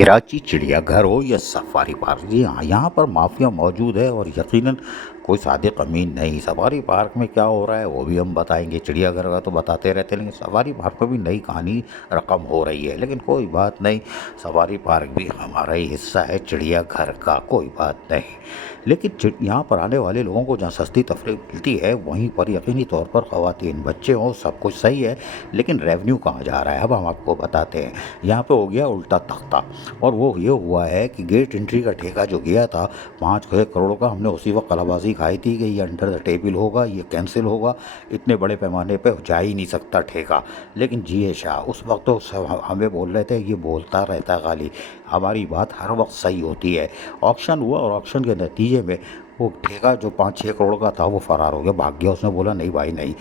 कराची चिड़िया घर हो या सफारी पार्क, जी हाँ, यहाँ पर माफिया मौजूद है और यकीनन कोई सादिक अमीन नहीं। सफारी पार्क में क्या हो रहा है वो भी हम बताएंगे, चिड़ियाघर का तो बताते रहते हैं, लेकिन सफारी पार्क में भी नई कहानी रकम हो रही है। लेकिन कोई बात नहीं, सफारी पार्क भी हमारा ही हिस्सा है चिड़ियाघर का, कोई बात नहीं। लेकिन यहाँ पर आने वाले लोगों को जहाँ सस्ती तफरीह मिलती है वहीं पर यकीनी तौर पर ख़वातीन बच्चे हों सब कुछ सही है, लेकिन रेवेन्यू कहाँ जा रहा है अब हम आपको बताते हैं। यहाँ पे हो गया उल्टा तख्ता, और वो ये हुआ है कि गेट एंट्री का ठेका जो गया था 5-6 करोड़ का, हमने उसी वक्त कलाबाजी खाई थी कि ये अंडर द टेबल होगा, ये कैंसिल होगा, इतने बड़े पैमाने पे जा ही नहीं सकता ठेका। लेकिन जी शाह उस वक्त तो सब हमें बोल रहे थे ये बोलता रहता है खाली, हमारी बात हर वक्त सही होती है। ऑक्शन हुआ और ऑक्शन के नतीजे में वो ठेका जो 5-6 करोड़ का था वो फरार हो गया, भाग गया। उसने बोला नहीं भाई नहीं।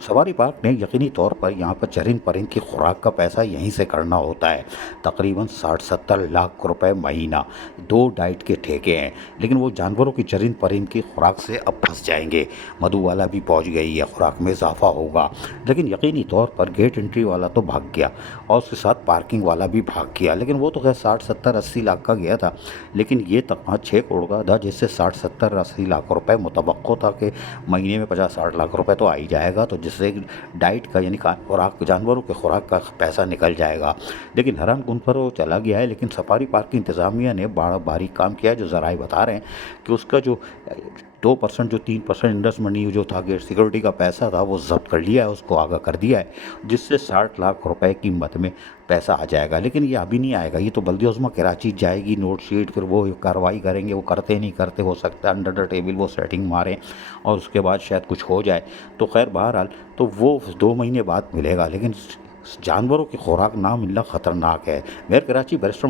सफारी पार्क ने यकीनी तौर पर यहाँ पर चरिंद परिंद की खुराक का पैसा यहीं से करना होता है, तकरीबन 60-70 लाख रुपए महीना, 2 डाइट के ठेके हैं। लेकिन वो जानवरों की चरिंद परिंद की खुराक से अब फंस जाएंगे। मधुबाला भी पहुँच गई है, खुराक में इजाफा होगा। लेकिन यकीनी तौर पर गेट एंट्री वाला तो भाग गया और उसके साथ पार्किंग वाला भी भाग गया। लेकिन वो तो खैर 60-70-80 लाख का गया था, लेकिन ये तक 6 करोड़ का था, जिससे 60-70-80 लाख रुपए मुतवक्को था कि महीने में 50-60 लाख रुपए तो आ ही जाएगा, तो जिससे डाइट का यानी खुराक, जानवरों के खुराक का पैसा निकल जाएगा। लेकिन हैरान कुन पर वो चला गया है। लेकिन सफारी पार्क की इंतज़ामिया ने बड़ा बारीक काम किया है, जो ज़राए बता रहे हैं कि उसका जो 2% जो 3% इंडस मनी जो था गेट सिक्योरिटी का पैसा था वो जब्त कर लिया है, उसको आगाह कर दिया है, जिससे 60 लाख रुपए कीमत में पैसा आ जाएगा। लेकिन ये अभी नहीं आएगा, ये तो बल्दियोज़मा कराची जाएगी, नोट शीट, फिर वो कार्रवाई करेंगे। वो करते नहीं करते, हो सकता है अंडर द टेबल वो सेटिंग मारें और उसके बाद शायद कुछ हो जाए। तो खैर बहरहाल तो वो 2 महीने बाद मिलेगा, लेकिन जानवरों की खुराक ना मिलना ख़तरनाक है। मेयर कराची बैरिस्टर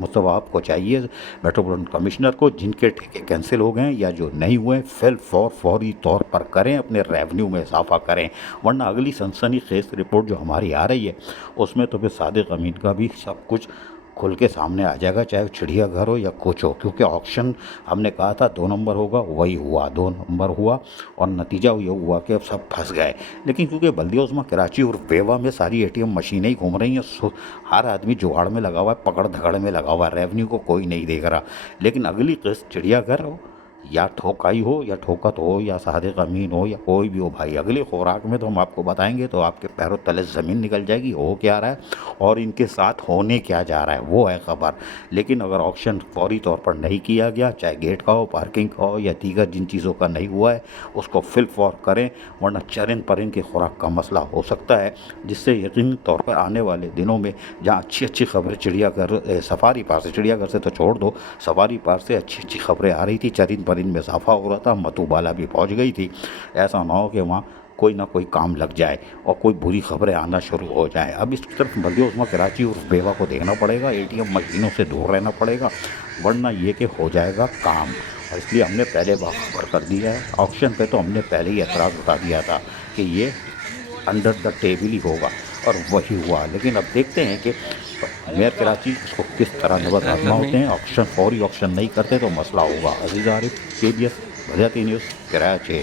मुस्तफा को चाहिए, मेट्रोपॉलिटन कमिश्नर को, जिनके ठेके कैंसिल हो गए या जो नहीं हुए फौरी तौर पर करें, अपने रेवेन्यू में इजाफा करें, वरना अगली सनसनी खेज रिपोर्ट जो हमारी आ रही है उसमें तो फिर सादिक अमीन का भी सब कुछ खुल के सामने आ जाएगा, चाहे वो चिड़ियाघर हो या कुछ हो। क्योंकि ऑक्शन हमने कहा था 2 नंबर होगा, वही हुआ, 2 नंबर हुआ और नतीजा ये हुआ कि अब सब फंस गए। लेकिन क्योंकि बल्दियोज़मा कराची और वेवा में सारी एटीएम मशीनें ही घूम रही हैं, हर आदमी जुगाड़ में लगा हुआ है, पकड़ धकड़ में लगा हुआ है, रेवेन्यू को कोई नहीं देख रहा। लेकिन अगली किस्त चिड़ियाघर हो या ठोकाई हो या ठोकत हो या सादिक अमीन हो या कोई भी हो भाई, अगली खुराक में तो हम आपको बताएंगे, तो आपके पैरों तले ज़मीन निकल जाएगी हो क्या रहा है और इनके साथ होने क्या जा रहा है वो है ख़बर। लेकिन अगर ऑक्शन फौरी तौर पर नहीं किया गया, चाहे गेट का हो, पार्किंग का हो या दीगर जिन चीज़ों का नहीं हुआ है, उसको फिल फौर करें, वरना चरिंद परिंद की खुराक का मसला हो सकता है, जिससे यकीनी तौर पर आने वाले दिनों में जहाँ अच्छी अच्छी खबरें चिड़ियाघर सफारी पार्क से, चिड़ियाघर से तो छोड़ दो, सफारी पार्क से अच्छी अच्छी खबरें आ रही थी, चरिंद परिंद में इजाफा हो रहा था, मधुबाला भी पहुंच गई थी, ऐसा ना हो कि वहाँ कोई ना कोई काम लग जाए और कोई बुरी खबरें आना शुरू हो जाए। अब इस तरफ बल्दियोज़मा कराची और बेवा को देखना पड़ेगा, एटीएम मशीनों से दूर रहना पड़ेगा, वरना ये कि हो जाएगा काम। और इसलिए हमने पहले खबर कर दिया है, ऑक्शन पे तो हमने पहले ही एतराज़ बता दिया था कि ये अंडर द टेबल ही होगा और वही हुआ। लेकिन अब देखते हैं कि मेयर कराची इसको किस तरह नजर आजमा होते हैं। ऑक्शन फौरी ऑक्शन नहीं करते तो मसला होगा। अजीज़ आरिफ, KBS, भजाती न्यूज़, कराची।